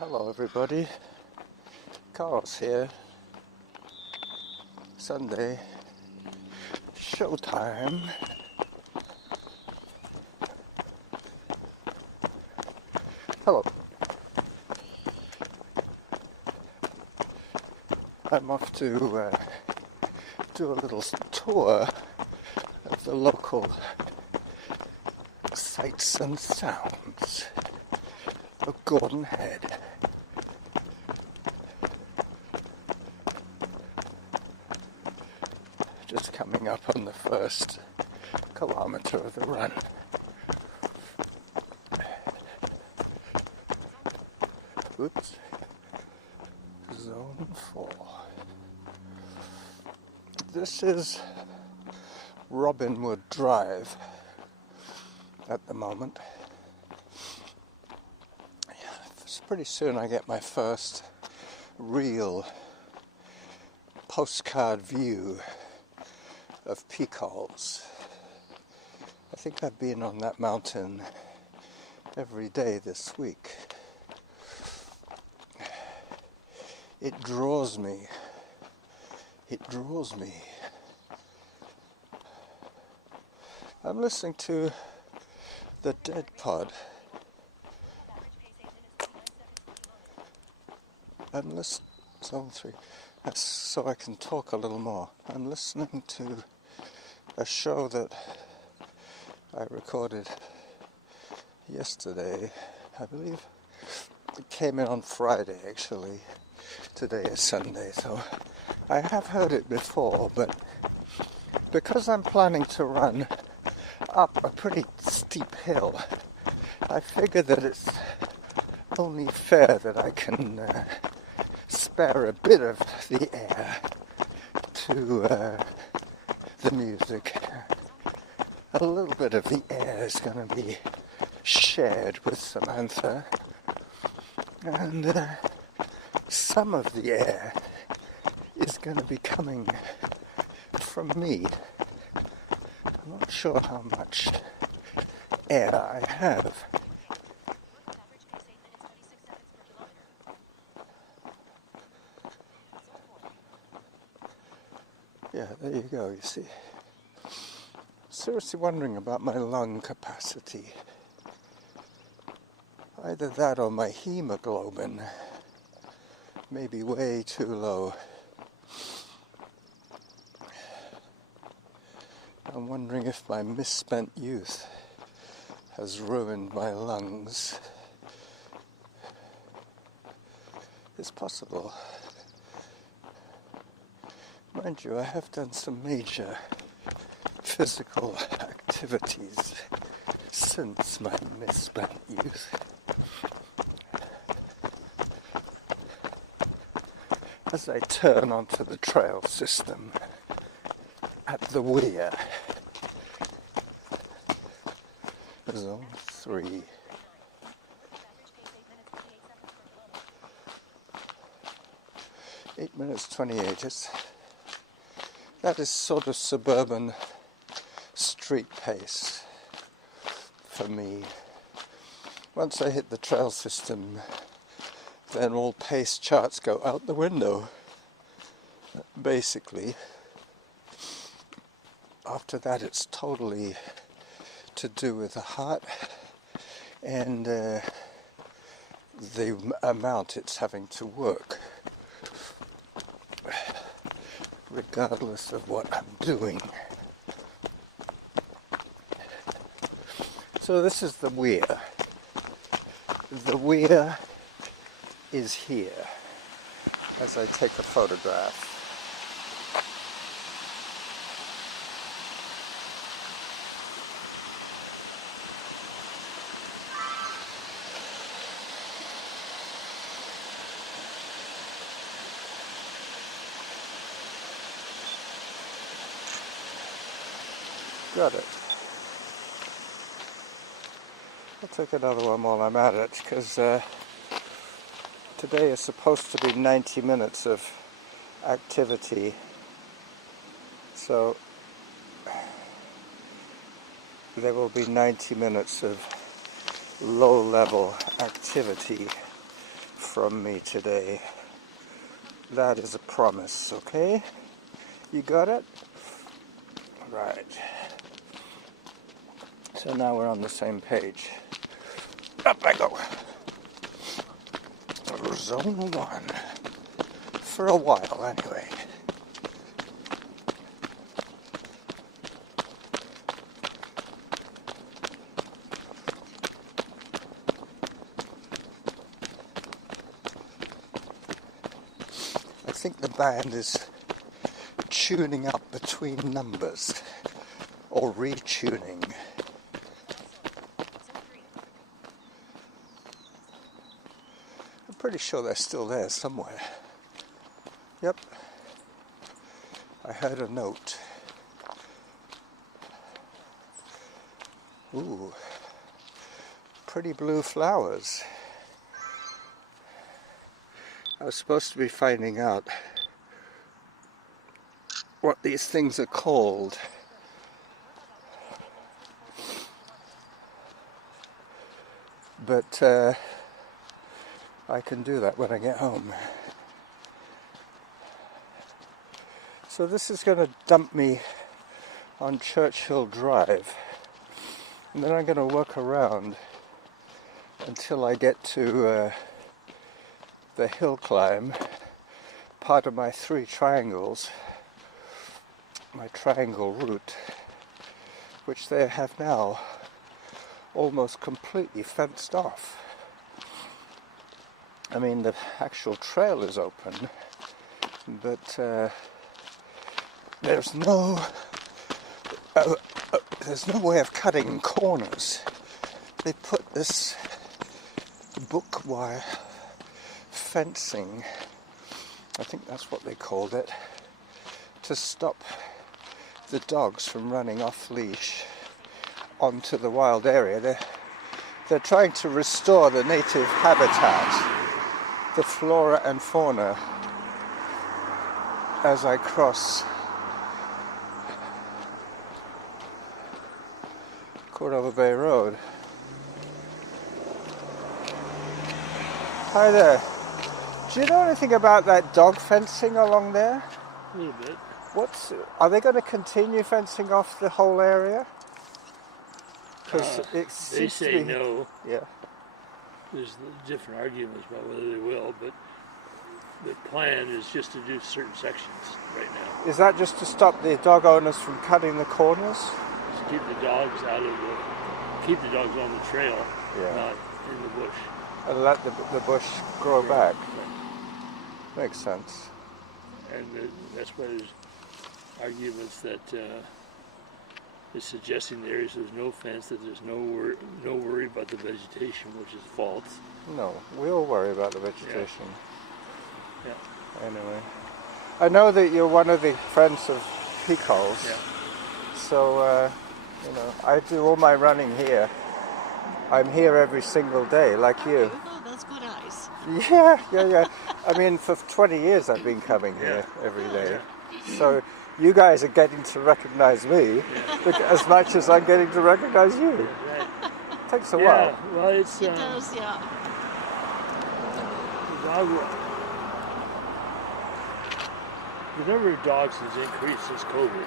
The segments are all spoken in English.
Hello everybody, Carl's here. Sunday, showtime. Hello. I'm off to do a little tour of the local sights and sounds of Gordon Head. Just coming up on the first kilometre of the run. Oops. Zone 4. This is Robinwood Drive at the moment. Pretty soon I get my first real postcard view of Peacock's. I think I've been on that mountain every day this week. It draws me. It draws me. I'm listening to the Dead Pod. I'm listening, Zone 3, that's so I can talk a little more. I'm listening to a show that I recorded yesterday, I believe. It came in on Friday, actually. Today is Sunday, so I have heard it before, but because I'm planning to run up a pretty steep hill, I figure that it's only fair that I can spare a bit of the air to the music. A little bit of the air is going to be shared with Samantha, and some of the air is going to be coming from me. I'm not sure how much air I have. Yeah, there you go, you see. Seriously wondering about my lung capacity. Either that or my hemoglobin may be way too low. I'm wondering if my misspent youth has ruined my lungs. It's possible. Mind you, I have done some major physical activities since my misspent youth. As I turn onto the trail system at the Weir, Zone 3. Eight minutes 28. That is sort of suburban street pace for me. Once I hit the trail system, then all pace charts go out the window. Basically, after that it's totally to do with the heart and the amount it's having to work, regardless of what I'm doing. So this is the Weir. The Weir is here as I take a photograph. Got it. I'll take another one while I'm at it, because today is supposed to be 90 minutes of activity. So there will be 90 minutes of low-level activity from me today. That is a promise, okay? You got it? Right. So now we're on the same page. Up I go. Zone 1. For a while, anyway. I think the band is tuning up between numbers, or retuning. I'm pretty sure they're still there somewhere. Yep. I heard a note. Ooh. Pretty blue flowers. I was supposed to be finding out what these things are called. But I can do that when I get home. So this is going to dump me on Churchill Drive, and then I'm going to walk around until I get to the hill climb, part of my 3 triangles, my triangle route, which they have now almost completely fenced off. I mean, the actual trail is open, but there's no way of cutting corners. They put this book wire fencing, I think that's what they called it, to stop the dogs from running off leash onto the wild area. They're trying to restore the native habitat, the flora and fauna, as I cross Cordova Bay Road. Hi there. Do you know anything about that dog fencing along there? A little bit. Are they going to continue fencing off the whole area? Because they say no. Yeah. There's different arguments about whether they will, but the plan is just to do certain sections right now. Is that just to stop the dog owners from cutting the corners? Just keep the dogs keep the dogs on the trail, not in the bush. And let the bush grow back. Right. Makes sense. And that's why there's arguments that is suggesting the areas there's no fence, that there's no worry about the vegetation, which is false. No, we'll worry about the vegetation. Yeah. Anyway, I know that you're one of the friends of Peacock's. Yeah. So, I do all my running here. I'm here every single day, like you. Oh, that's good eyes. Yeah. I mean, for 20 years I've been coming here every day. So you guys are getting to recognize me as much as I'm getting to recognize you. Right. Takes a while. Well, It does, yeah. The number of dogs has increased since COVID.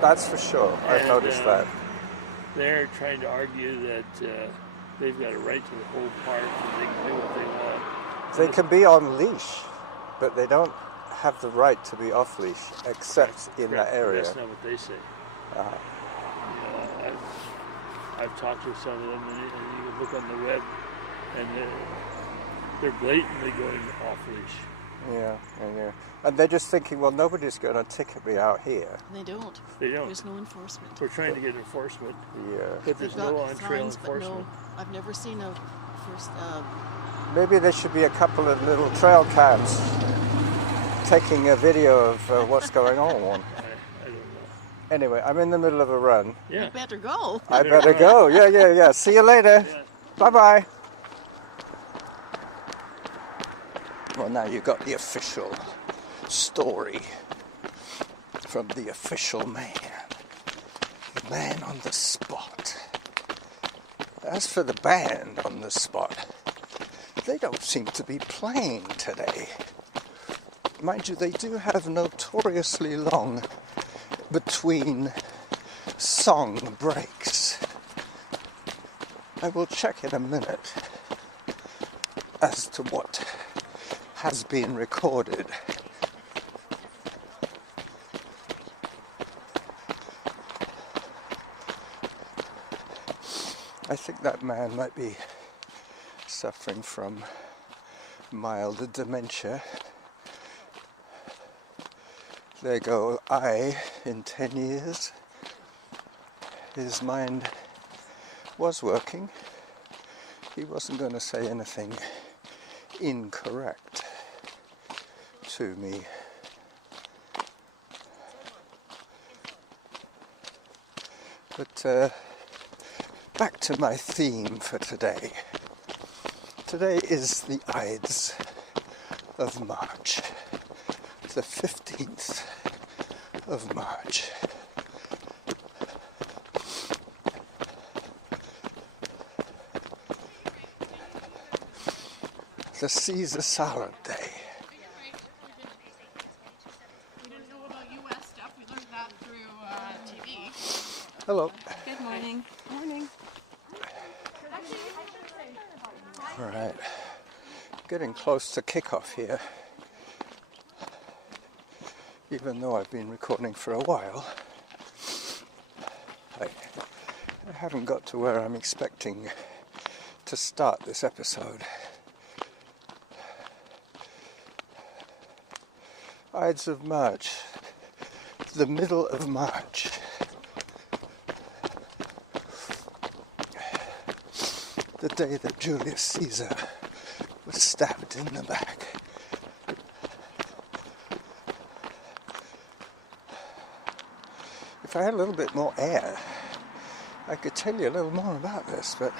That's for sure. I've noticed that. They're trying to argue that they've got a right to the whole park and they can do what they want. They can be on leash, but they don't have the right to be off leash, except in that area. That's not what they say. I've talked to some of them, and you can look on the web, and they're blatantly going off leash. Yeah. And they're just thinking, well, nobody's going to ticket me out here. They don't. They don't. There's no enforcement. We're trying to get enforcement, Yeah. but there's They've got no on-trail signs, but enforcement. no. I've never seen a first. Maybe there should be a couple of little trail cams taking a video of what's going on. I don't know. Anyway, I'm in the middle of a run. Yeah. You better go. I better go. Yeah. See you later. Yeah. Bye-bye. Well, now you've got the official story from the official man. The man on the spot. As for the band on the spot, they don't seem to be playing today. Mind you, they do have notoriously long between song breaks. I will check in a minute as to what has been recorded. I think that man might be suffering from mild dementia. There go I in 10 years. His mind was working. He wasn't going to say anything incorrect to me. But back to my theme for today. Today is the Ides of March, the 15th of March. The Caesar salad day. We didn't know about U.S. stuff. We learned that through TV. Hello. Good morning. Morning. All right. Getting close to kickoff here. Even though I've been recording for a while, I haven't got to where I'm expecting to start this episode. Ides of March, the middle of March. The day that Julius Caesar was stabbed in the back. If I had a little bit more air, I could tell you a little more about this, but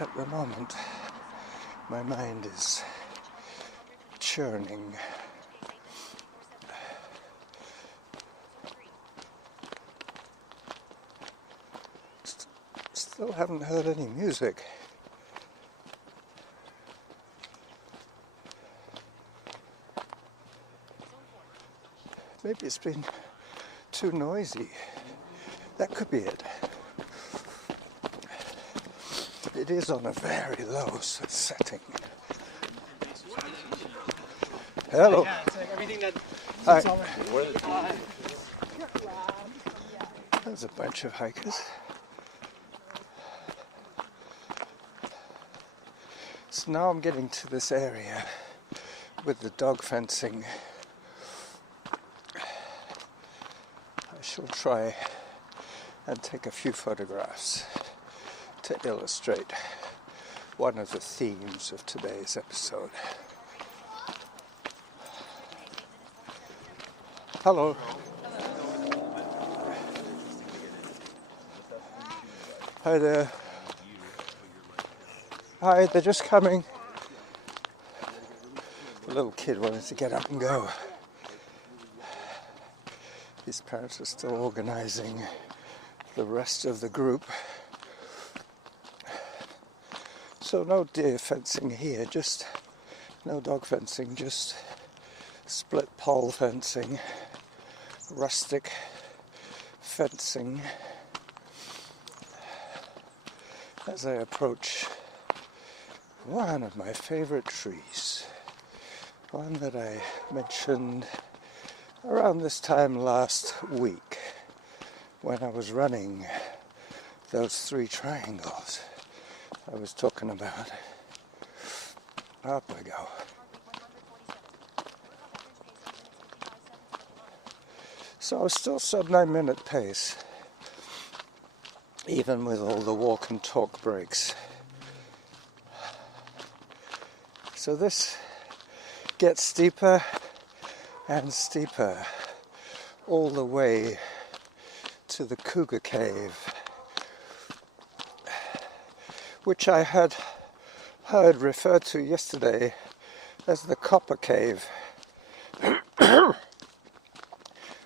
at the moment, my mind is churning. Still haven't heard any music. Maybe it's been too noisy. That could be it. It is on a very low setting. Hello. Yeah, it's like everything that. Hi. Hi. There's a bunch of hikers. So now I'm getting to this area with the dog fencing. I shall try and take a few photographs to illustrate one of the themes of today's episode. Hello. Hi there. Hi, they're just coming. The little kid wanted to get up and go. His parents are still organizing the rest of the group. So no deer fencing here, just no dog fencing, just split pole fencing, rustic fencing. As I approach one of my favorite trees, one that I mentioned around this time last week when I was running those 3 triangles I was talking about. Up I go. So I was still sub 9-minute pace, even with all the walk and talk breaks. So this gets steeper and steeper all the way to the Cougar cave, which I had heard referred to yesterday as the Copper Cave,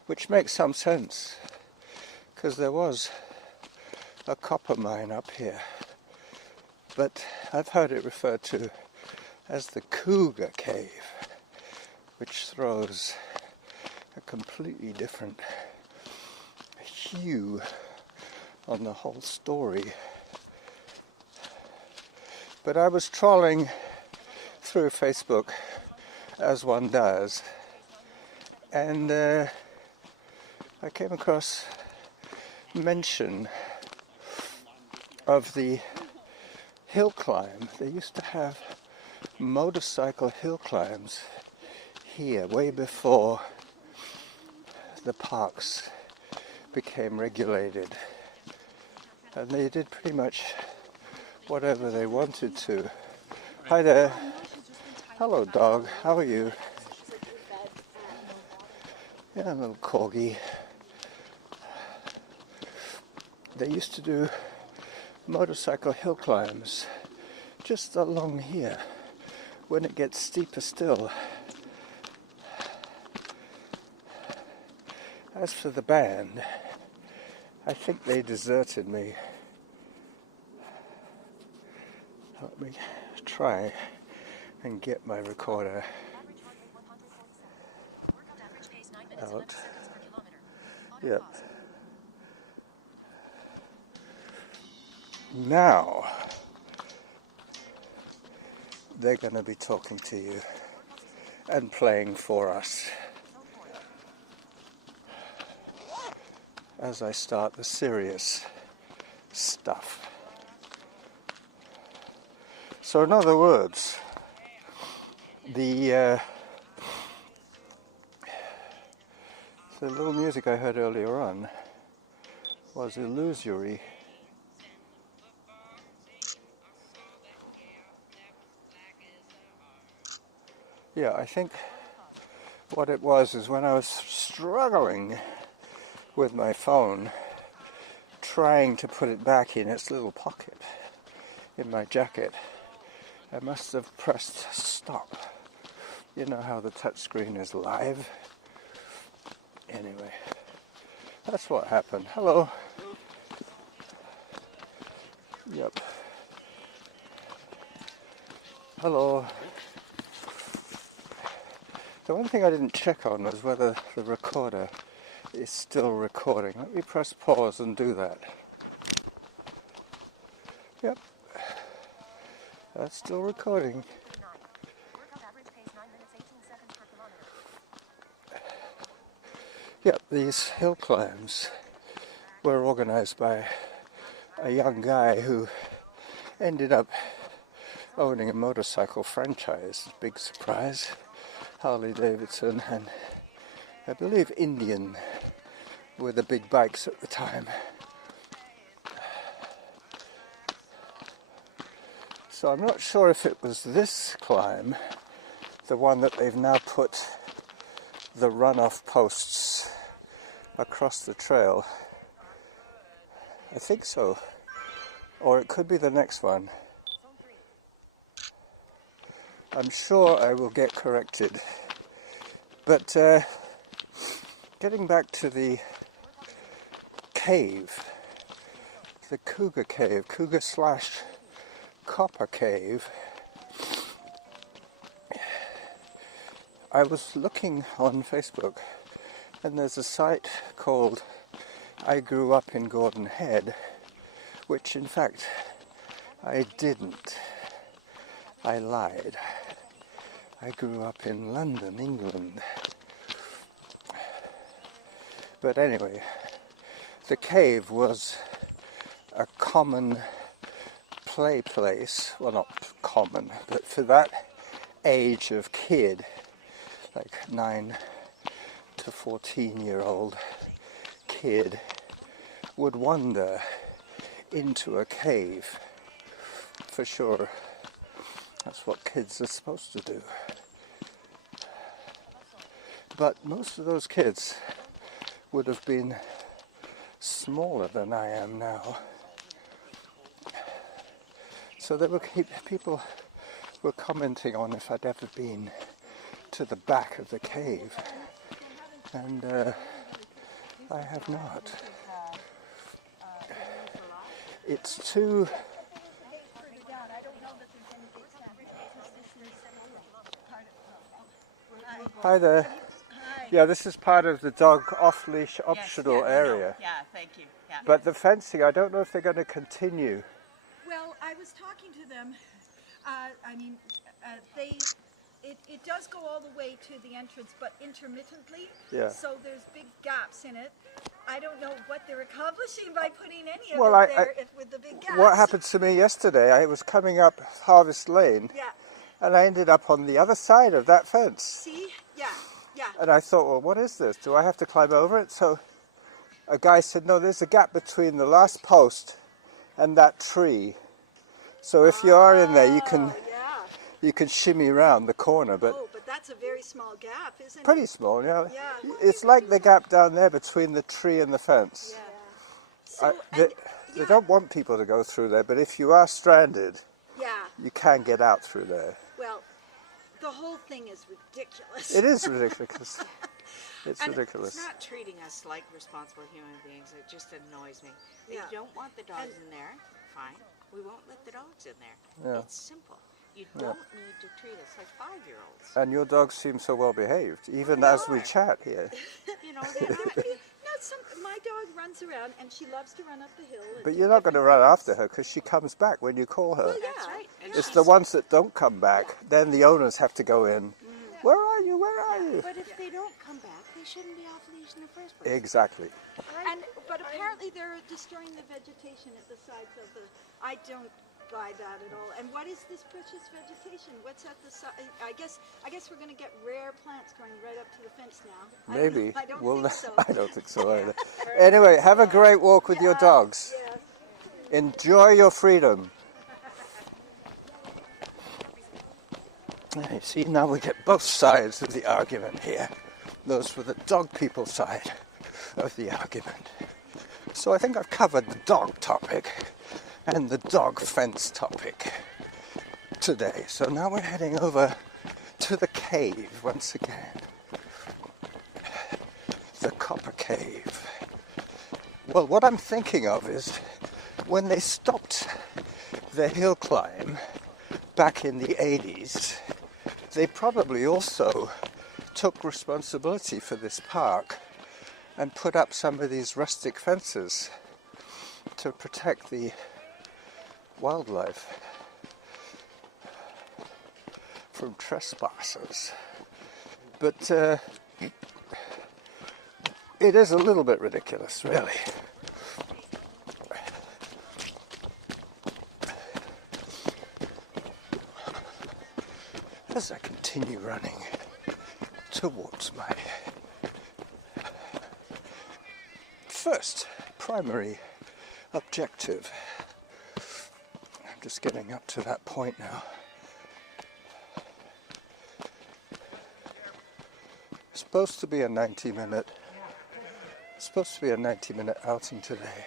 which makes some sense because there was a copper mine up here, but I've heard it referred to as the Cougar cave, which throws a completely different hue on the whole story. But I was trawling through Facebook, as one does, and I came across mention of the hill climb. They used to have motorcycle hill climbs here way before the parks became regulated, and they did pretty much whatever they wanted to. Hi there. Hello, dog. How are you? Yeah, a little corgi. They used to do motorcycle hill climbs just along here when it gets steeper still. As for the band, I think they deserted me. Let me try and get my recorder out. Yep. Now they're going to be talking to you and playing for us as I start the serious stuff. So in other words, the little music I heard earlier on was illusory. Yeah, I think what it was is when I was struggling with my phone, trying to put it back in its little pocket in my jacket, I must have pressed stop. You know how the touchscreen is live? Anyway, that's what happened. Hello. Yep. Hello. The one thing I didn't check on was whether the recorder is still recording. Let me press pause and do that. Yep. That's still recording. Yep, these hill climbs were organized by a young guy who ended up owning a motorcycle franchise. Big surprise. Harley Davidson and I believe Indian were the big bikes at the time. So I'm not sure if it was this climb, the one that they've now put the runoff posts across the trail. I think so. Or it could be the next one. I'm sure I will get corrected. But getting back to the cave, the Cougar cave, Cougar/Copper cave, I was looking on Facebook and there's a site called I Grew Up in Gordon Head, which in fact I didn't. I lied. I grew up in London, England. But anyway, the cave was a common play place. Well, not common, but for that age of kid, like 9 to 14-year-old kid, would wander into a cave. For sure, that's what kids are supposed to do. But most of those kids would have been smaller than I am now. So there were people were commenting on if I'd ever been to the back of the cave, and I have not. It's too Hi there. Hi. Yeah, this is part of the dog off-leash optional Yes, area. Yeah, thank you. Yeah. But the fencing, I don't know if they're going to continue. Well, I was talking to them. It does go all the way to the entrance, but intermittently. Yeah. So there's big gaps in it. I don't know what they're accomplishing by putting any of Well, it there with the big gaps. What happened to me yesterday, I was coming up Harvest Lane, Yeah. and I ended up on the other side of that fence. See? Yeah. Yeah. And I thought, well, what is this? Do I have to climb over it? So a guy said, no, there's a gap between the last post and that tree. So if you are in there, you can shimmy around the corner, but that's a very small gap, isn't it? pretty small, yeah. Yeah. It's like the gap down there between the tree and the fence. Yeah. So, They don't want people to go through there, but if you are stranded, yeah. you can get out through there. Well, the whole thing is ridiculous. It is ridiculous. It's ridiculous. It's not treating us like responsible human beings. It just annoys me. They Yeah. don't want the dogs in there. Fine. We won't let the dogs in there. Yeah. It's simple. You don't need to treat us like 5-year-olds. And your dogs seem so well behaved, even as we chat here. You know, they're not. My dog runs around and she loves to run up the hill. And But do you're not going to different run things. after her because she comes back when you call her. Well, yeah. That's right. And It's she's- the ones that don't come back, then the owners have to go in. Where are you? Where are you? But if they don't come back, they shouldn't be off leash in the first place. Exactly. But apparently they're destroying the vegetation at the sides of the. I don't buy that at all. And what is this precious vegetation? What's at the side? I guess we're going to get rare plants going right up to the fence now. Maybe. I don't Well, think so. I don't think so either. Anyway, have a great walk with your dogs. Yes. Enjoy your freedom. You see, now we get both sides of the argument here. Those were the dog people side of the argument. So I think I've covered the dog topic and the dog fence topic today. So now we're heading over to the cave once again. The Copper Cave. Well, what I'm thinking of is when they stopped the hill climb back in the 80s, they probably also took responsibility for this park and put up some of these rustic fences to protect the wildlife from trespassers. But it is a little bit ridiculous, really. As I continue running towards my first primary objective. I'm just getting up to that point now. Supposed to be a 90-minute outing today.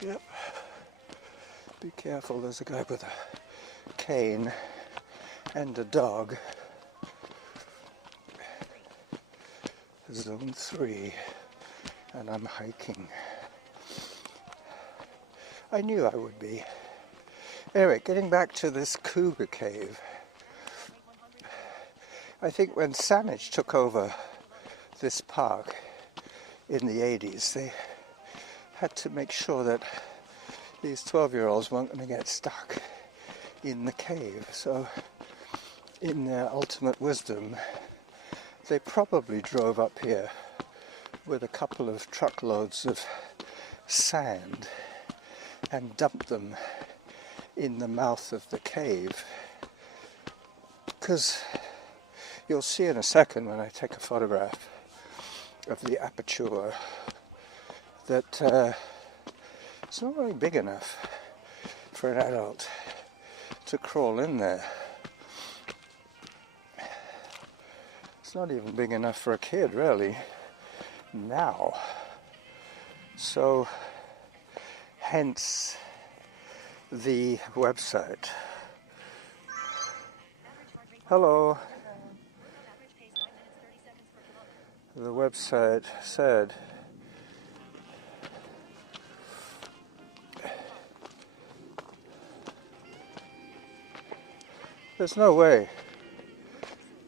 Yep. Be careful, there's a guy with a cane and a dog. Zone 3, and I'm hiking. I knew I would be. Anyway, getting back to this Cougar cave. I think when Saanich took over this park in the 80s, they had to make sure that these 12-year-olds weren't going to get stuck in the cave. So, in their ultimate wisdom, they probably drove up here with a couple of truckloads of sand and dumped them in the mouth of the cave. Because you'll see in a second when I take a photograph of the aperture that it's not really big enough for an adult to crawl in there. It's not even big enough for a kid, really, now. So, hence the website. Hello. The website said There's no way.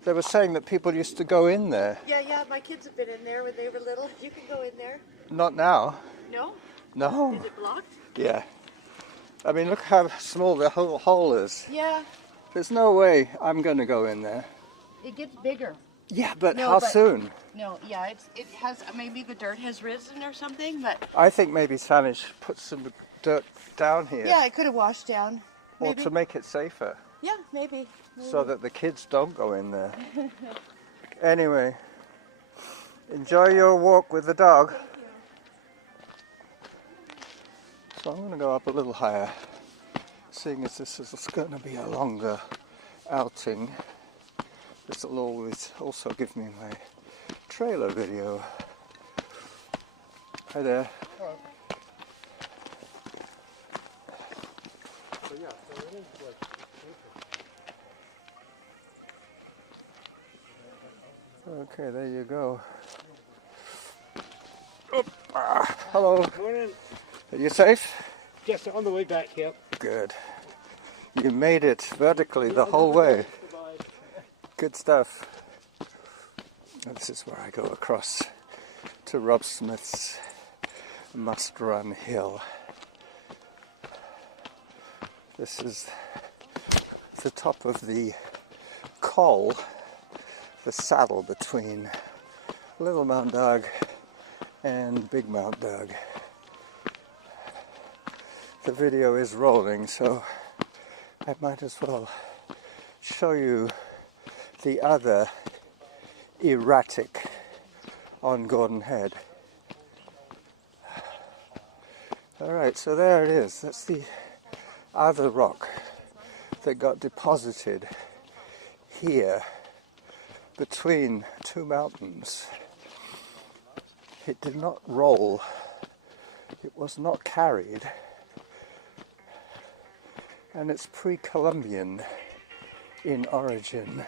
They were saying that people used to go in there. Yeah, my kids have been in there when they were little. You can go in there. Not now. No? No. Is it blocked? Yeah. I mean, look how small the whole hole is. Yeah. There's no way I'm going to go in there. It gets bigger. Yeah, but No, how but- soon? No, yeah, it has, maybe the dirt has risen or something, but I think maybe Sanish put some dirt down here. yeah, it could have washed down. Or Maybe. to make it safer, Yeah, maybe. so that the kids don't go in there. Anyway, enjoy your walk with the dog. So I'm going to go up a little higher, seeing as this is going to be a longer outing. This will always also give me my trailer video. Hi there. Hello. So yeah, so it is like Okay, there you go. Hello. morning. Are you safe? Just on the way back here. Good. You made it vertically the whole way. Good stuff. And this is where I go across to Rob Smith's Must Run Hill. This is the top of the col, the saddle between Little Mount Doug and Big Mount Doug. The video is rolling, so I might as well show you the other erratic on Gordon Head. Alright, so there it is. That's the other rock that got deposited here between two mountains. It did not roll. It was not carried. And it's pre-Columbian in origin.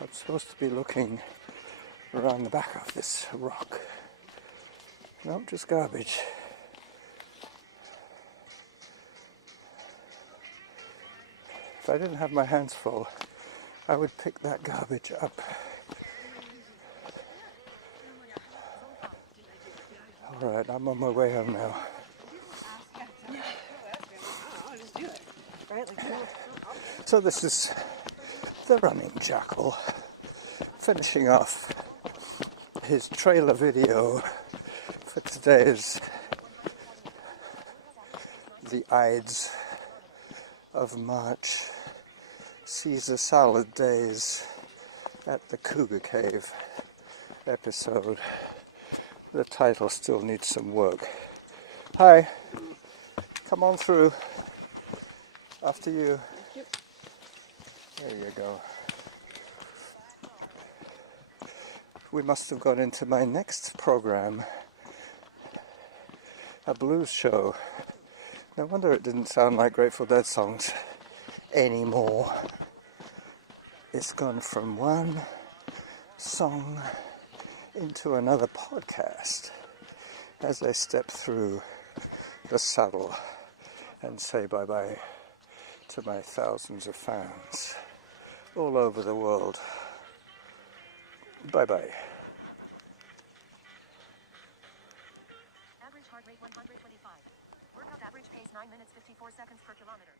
I'm supposed to be looking around the back of this rock. No, just garbage. If I didn't have my hands full, I would pick that garbage up. Alright, I'm on my way home now. So this is the running Jackal finishing off his trailer video for today's the Ides of March Caesar salad days at the Cougar Cave episode. The title still needs some work. Hi, come on through. After you. There you go. We must have got into my next program, a blues show. No wonder it didn't sound like Grateful Dead songs anymore. It's gone from one song into another podcast as I step through the saddle and say bye-bye to my thousands of fans all over the world. Bye-bye. Average heart rate 125. Workout average pace 9 minutes 54 seconds per kilometer.